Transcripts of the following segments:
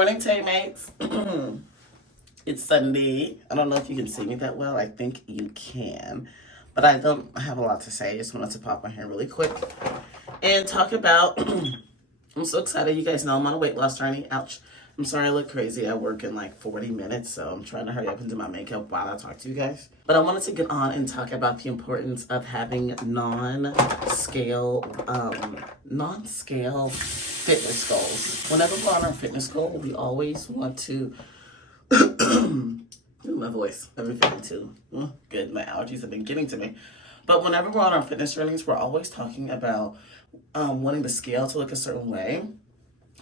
morning, Taymates. It's Sunday. I don't know if you can see me that well. I think you can. But I don't have a lot to say. I just wanted to pop on here really quick and talk about. I'm so excited. You guys know I'm on a weight loss journey. Ouch. I'm sorry I look crazy. I work in like 40 minutes, so I'm trying to hurry up and do my makeup while I talk to you guys. But I wanted to get on and talk about the importance of having non-scale fitness goals. Whenever we're on our fitness goal, we always want to Ooh, my voice. I've been feeling too. Good. My allergies have been getting to me. But whenever we're on our fitness journeys, we're always talking about wanting the scale to look a certain way.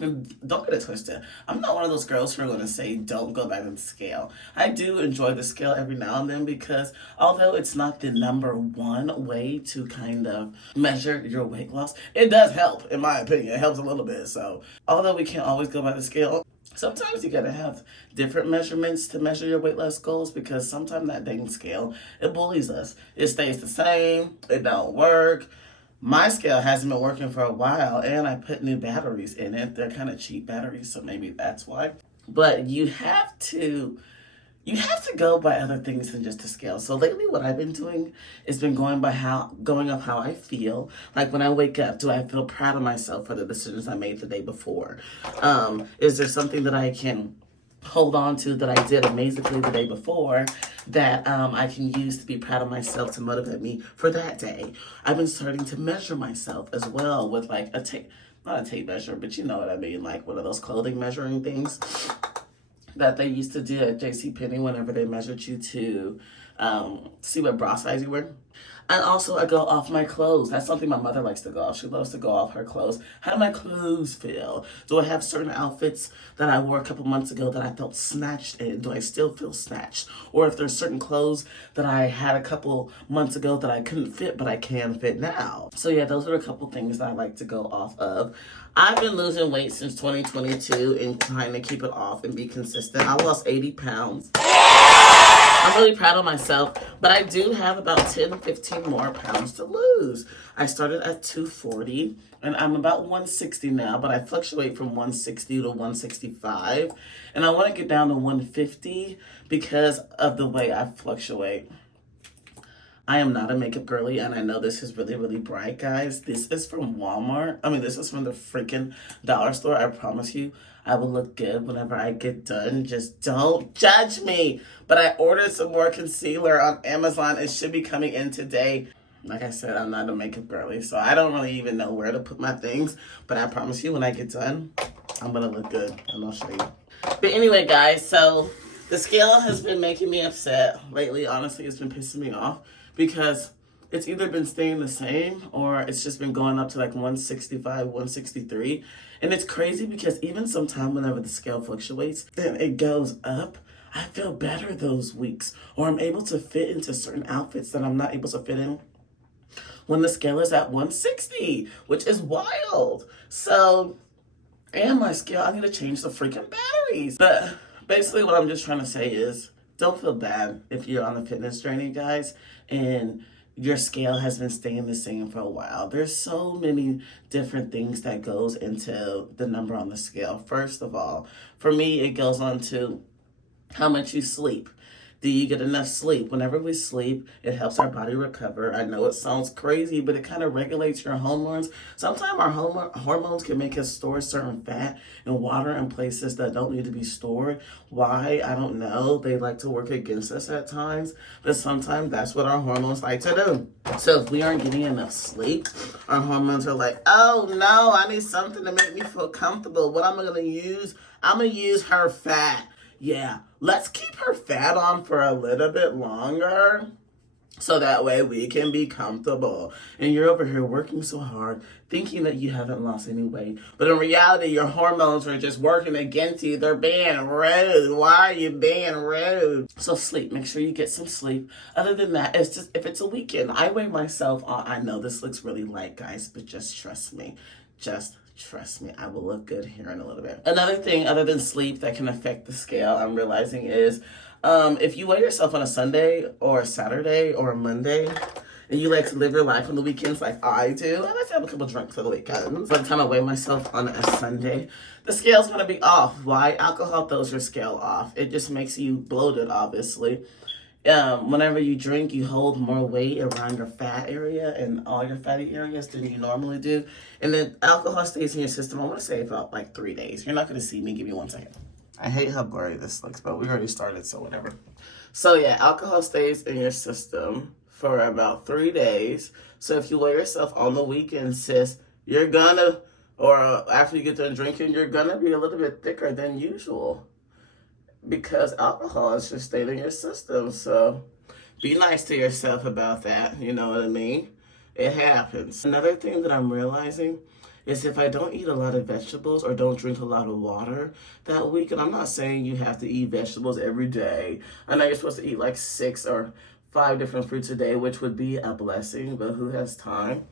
And don't get it twisted. I'm not one of those girls who are going to say don't go by the scale. I do enjoy the scale every now and then because although it's not the number one way to kind of measure your weight loss, it does help, in my opinion. It helps a little bit. So although we can't always go by the scale, sometimes you gotta have different measurements to measure your weight loss goals because sometimes that dang scale, it bullies us. It stays the same. It don't work. My scale hasn't been working for a while, and I put new batteries in it. They're kind of cheap batteries, so maybe that's why. But you have to go by other things than just the scale. So lately what I've been doing is been going off how I feel. Like when I wake up, do I feel proud of myself for the decisions I made the day before? Is there something that I can hold on to that I did amazingly the day before that I can use to be proud of myself to motivate me for that day? I've been starting to measure myself as well with like not a tape measure, but you know what I mean, like one of those clothing measuring things that they used to do at JCPenney whenever they measured you to see what bra size you were. And also I go off my clothes. That's something my mother likes to go off. She loves to go off her clothes. How do my clothes feel? Do I have certain outfits that I wore a couple months ago that I felt snatched in? Do I still feel snatched? Or if there's certain clothes that I had a couple months ago that I couldn't fit, but I can fit now. So yeah, those are a couple things that I like to go off of. I've been losing weight since 2022 and trying to keep it off and be consistent. I lost 80 pounds. I'm really proud of myself, but I do have about 10, 15 more pounds to lose. I started at 240, and I'm about 160 now, but I fluctuate from 160 to 165, and I want to get down to 150 because of the way I fluctuate. I am not a makeup girly, and I know this is really, really bright, guys. This is from Walmart. This is from the freaking dollar store. I promise you, I will look good whenever I get done. Just don't judge me. But I ordered some more concealer on Amazon. It should be coming in today. Like I said, I'm not a makeup girly, so I don't really even know where to put my things. But I promise you, when I get done, I'm going to look good, and I'll show you. But anyway, guys, so the scale has been making me upset lately. Honestly, it's been pissing me off because it's either been staying the same or it's just been going up to like 165, 163. And it's crazy because even sometimes whenever the scale fluctuates and it goes up, I feel better those weeks. Or I'm able to fit into certain outfits that I'm not able to fit in when the scale is at 160, which is wild. So, and my scale, I need to change the freaking batteries. But basically what I'm just trying to say is, don't feel bad if you're on a fitness journey, guys, and your scale has been staying the same for a while. There's so many different things that goes into the number on the scale. First of all, for me, it goes on to how much you sleep. Do you get enough sleep? Whenever we sleep, it helps our body recover. I know it sounds crazy, but it kind of regulates your hormones. Sometimes our hormones can make us store certain fat and water in places that don't need to be stored. Why? I don't know. They like to work against us at times, but sometimes that's what our hormones like to do. So if we aren't getting enough sleep, our hormones are like, oh no, I need something to make me feel comfortable. What am I going to use? I'm going to use her fat. Yeah, let's keep her fat on for a little bit longer so that way we can be comfortable. And you're over here working so hard, thinking that you haven't lost any weight. But in reality, your hormones are just working against you. They're being rude. Why are you being rude? So sleep. Make sure you get some sleep. Other than that, it's just, if it's a weekend, I weigh myself on. I know this looks really light, guys, but just trust me. Trust me, I will look good here in a little bit. Another thing other than sleep that can affect the scale, I'm realizing is if you weigh yourself on a Sunday or a Saturday or a Monday and you like to live your life on the weekends like I do, I like to have a couple drinks on the weekends. By the time I weigh myself on a Sunday, the scale's gonna be off. Why? Alcohol throws your scale off. It just makes you bloated, obviously. Whenever you drink, you hold more weight around your fat area and all your fatty areas than you normally do. And then alcohol stays in your system, I want to say about like 3 days. You're not going to see me. Give me 1 second. I hate how blurry this looks, but we already started, so whatever. So yeah, alcohol stays in your system for about 3 days. So if you weigh yourself on the weekend, sis, you're gonna, or after you get done drinking, you're gonna be a little bit thicker than usual. Because alcohol is just staying in your system. So be nice to yourself about that. You know what I mean? It happens. Another thing that I'm realizing is if I don't eat a lot of vegetables or don't drink a lot of water that week, and I'm not saying you have to eat vegetables every day. I know you're supposed to eat like 6 or 5 different fruits a day, which would be a blessing, but who has time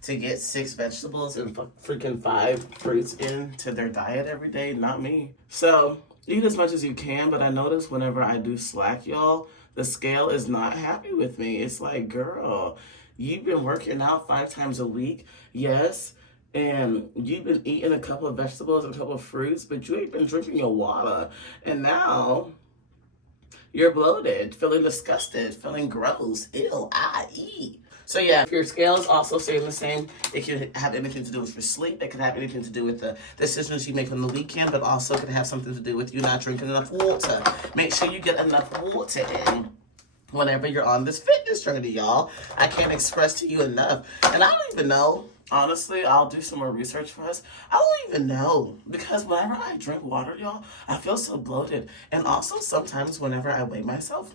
to get 6 vegetables and freaking 5 fruits into their diet every day? Not me. So eat as much as you can, but I notice whenever I do slack, y'all, the scale is not happy with me. It's like, girl, you've been working out 5 times a week, yes, and you've been eating a couple of vegetables and a couple of fruits, but you ain't been drinking your water. And now you're bloated, feeling disgusted, feeling gross. Ew, I. So yeah, if your scale is also staying the same, it can have anything to do with your sleep. It can have anything to do with the decisions you make on the weekend, but also can have something to do with you not drinking enough water. Make sure you get enough water in whenever you're on this fitness journey, y'all. I can't express to you enough. And I don't even know, honestly, I'll do some more research for us. I don't even know, because whenever I drink water, y'all, I feel so bloated. And also sometimes whenever I weigh myself,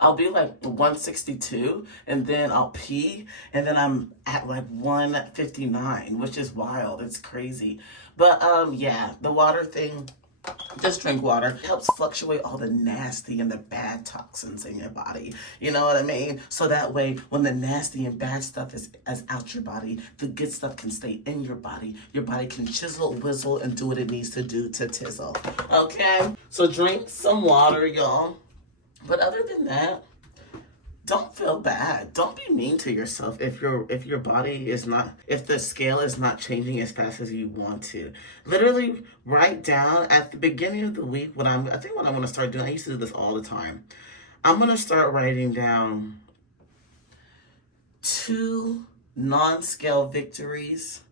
I'll be like 162, and then I'll pee, and then I'm at like 159, which is wild. It's crazy. But yeah, the water thing, just drink water. It helps fluctuate all the nasty and the bad toxins in your body. You know what I mean? So that way, when the nasty and bad stuff is out your body, the good stuff can stay in your body. Your body can chisel, whizzle, and do what it needs to do to tizzle. Okay? So drink some water, y'all. But other than that, don't feel bad. Don't be mean to yourself if your body is not, if the scale is not changing as fast as you want to. Literally write down at the beginning of the week what I'm going to start doing. I used to do this all the time. I'm going to start writing down 2 non-scale victories,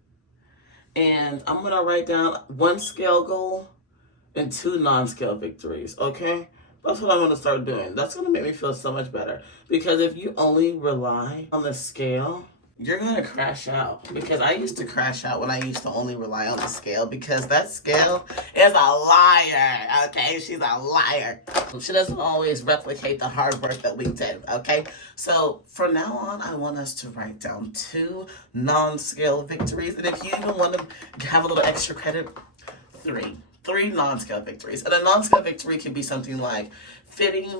and I'm going to write down 1 scale goal and 2 non-scale victories, okay? That's what I'm going to start doing. That's going to make me feel so much better. Because if you only rely on the scale, you're going to crash out. Because I used to crash out when I used to only rely on the scale. Because that scale is a liar. Okay? She's a liar. She doesn't always replicate the hard work that we did. Okay? So from now on, I want us to write down 2 non-scale victories. And if you even want to have a little extra credit, 3 non-scale victories. And a non-scale victory can be something like fitting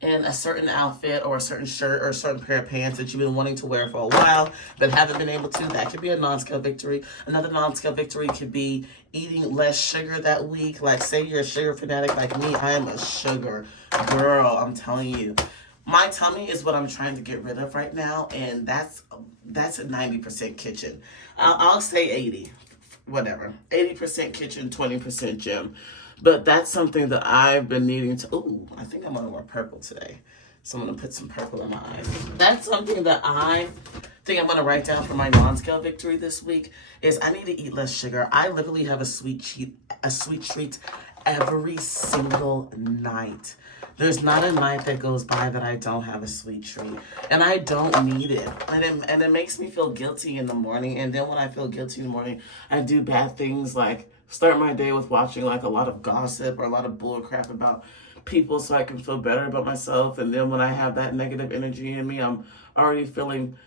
in a certain outfit or a certain shirt or a certain pair of pants that you've been wanting to wear for a while but haven't been able to. That could be a non-scale victory. Another non-scale victory could be eating less sugar that week. Like, say you're a sugar fanatic like me. I am a sugar girl, I'm telling you. My tummy is what I'm trying to get rid of right now, and that's a 90% kitchen. I'll say 80. Whatever, 80% kitchen, 20% gym. But that's something that I've been needing to, ooh, I think I'm gonna wear purple today. So I'm gonna put some purple in my eyes. That's something that I think I'm gonna write down for my non-scale victory this week, is I need to eat less sugar. I literally have a sweet treat every single night. There's not a night that goes by that I don't have a sweet treat. And I don't need it. And it makes me feel guilty in the morning. And then when I feel guilty in the morning, I do bad things like start my day with watching like a lot of gossip or a lot of bull crap about people so I can feel better about myself. And then when I have that negative energy in me, I'm already feeling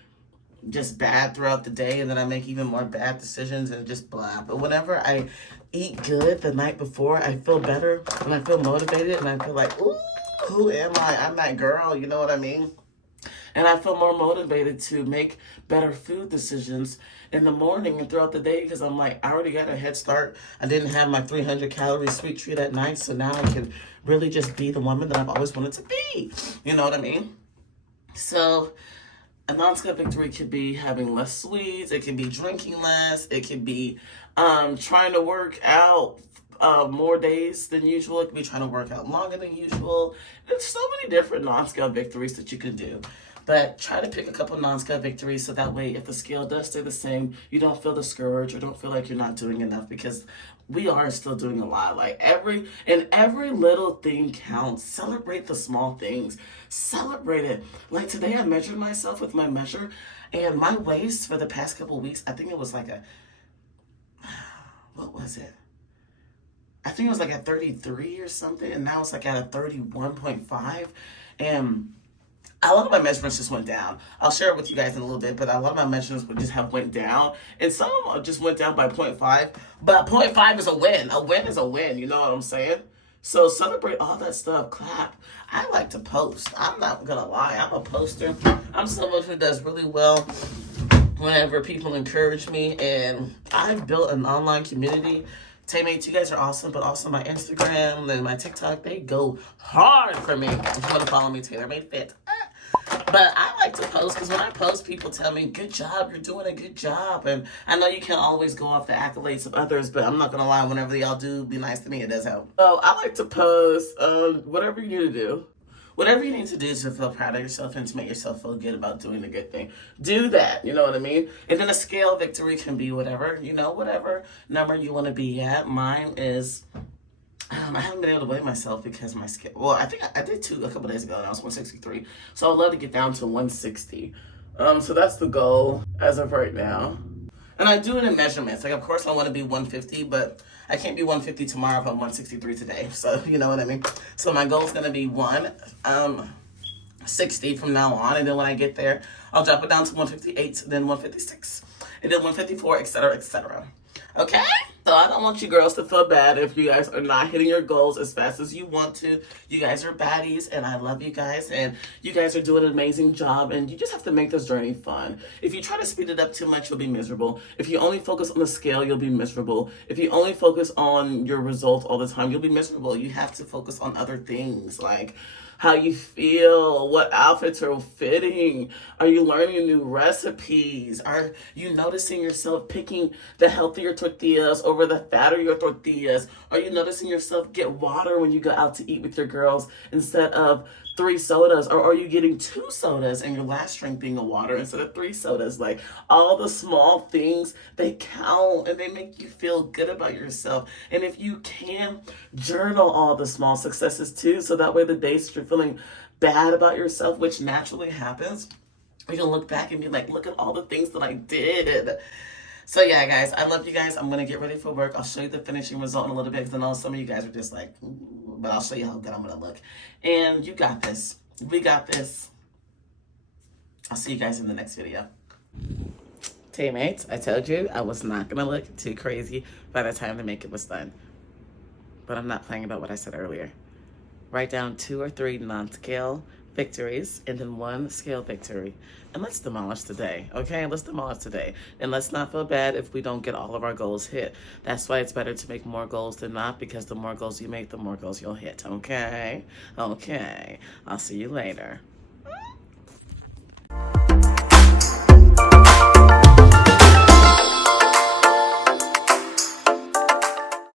just bad throughout the day, and then I make even more bad decisions and just blah. But whenever I eat good the night before, I feel better and I feel motivated and I feel like, ooh, who am I? I'm that girl, you know what I mean? And I feel more motivated to make better food decisions in the morning and throughout the day, because I'm like, I already got a head start. I didn't have my 300-calorie sweet treat at night, so now I can really just be the woman that I've always wanted to be. You know what I mean? So a non-scale victory could be having less sweets. It could be drinking less. It could be trying to work out more days than usual. It could be trying to work out longer than usual. There's so many different non-scale victories that you can do. But try to pick a couple non-scale victories so that way if the scale does stay the same, you don't feel discouraged or don't feel like you're not doing enough, because we are still doing a lot. Like every little thing counts. Celebrate the small things. Celebrate it. Like today I measured myself with my measure, and my waist for the past couple of weeks, I think it was like what was it? I think it was like at 33 or something, and now it's like at a 31.5. And a lot of my measurements just went down. I'll share it with you guys in a little bit, but a lot of my measurements would just have went down. And some of them just went down by 0.5. But 0.5 is a win. A win is a win. You know what I'm saying? So celebrate all that stuff. Clap. I like to post. I'm not going to lie. I'm a poster. I'm someone who does really well whenever people encourage me. And I've built an online community. Taymates, you guys are awesome, but also my Instagram and my TikTok, they go hard for me. If you want to follow me, TaylorMade Fit. But I like to post because when I post, people tell me, good job, you're doing a good job. And I know you can't always go off the accolades of others, but I'm not going to lie, whenever y'all do be nice to me, it does help. So I like to post whatever you need to do. Whatever you need to do to feel proud of yourself and to make yourself feel good about doing the good thing. Do that, you know what I mean? And then a scale victory can be whatever, whatever number you want to be at. Mine is... I haven't been able to weigh myself because my scale. Well, I think I did a couple days ago, and I was 163. So I'd love to get down to 160. So that's the goal as of right now. And I do it in measurements. Like, of course, I want to be 150, but I can't be 150 tomorrow if I'm 163 today. So you know what I mean. So my goal is gonna be 160 from now on, and then when I get there, I'll drop it down to 158, then 156, and then 154, etc., etc. Okay? So I don't want you girls to feel bad if you guys are not hitting your goals as fast as you want to. You guys are baddies, and I love you guys, and you guys are doing an amazing job, and you just have to make this journey fun. If you try to speed it up too much, you'll be miserable. If you only focus on the scale, you'll be miserable. If you only focus on your results all the time, you'll be miserable. You have to focus on other things, like how you feel, what outfits are fitting, are you learning new recipes, are you noticing yourself picking the healthier tortillas over the fattier tortillas, are you noticing yourself get water when you go out to eat with your girls instead of 3 sodas, or are you getting 2 sodas and your last drink being a water instead of 3 sodas? Like, all the small things, they count and they make you feel good about yourself. And if you can, journal all the small successes too, so that way the days that you're feeling bad about yourself, which naturally happens, you can look back and be like, look at all the things that I did. So yeah, guys, I love you guys. I'm going to get ready for work. I'll show you the finishing result in a little bit, because I know some of you guys are just like, ooh, but I'll show you how good I'm going to look. And you got this. We got this. I'll see you guys in the next video. Teammates, I told you I was not going to look too crazy by the time the makeup was done. But I'm not playing about what I said earlier. Write down 2 or 3 non-scale victories and then 1 scale victory, and let's demolish today. Okay, let's demolish today, and let's not feel bad if we don't get all of our goals hit. That's why it's better to make more goals than not, because the more goals you make, the more goals you'll hit. Okay, I'll see you later.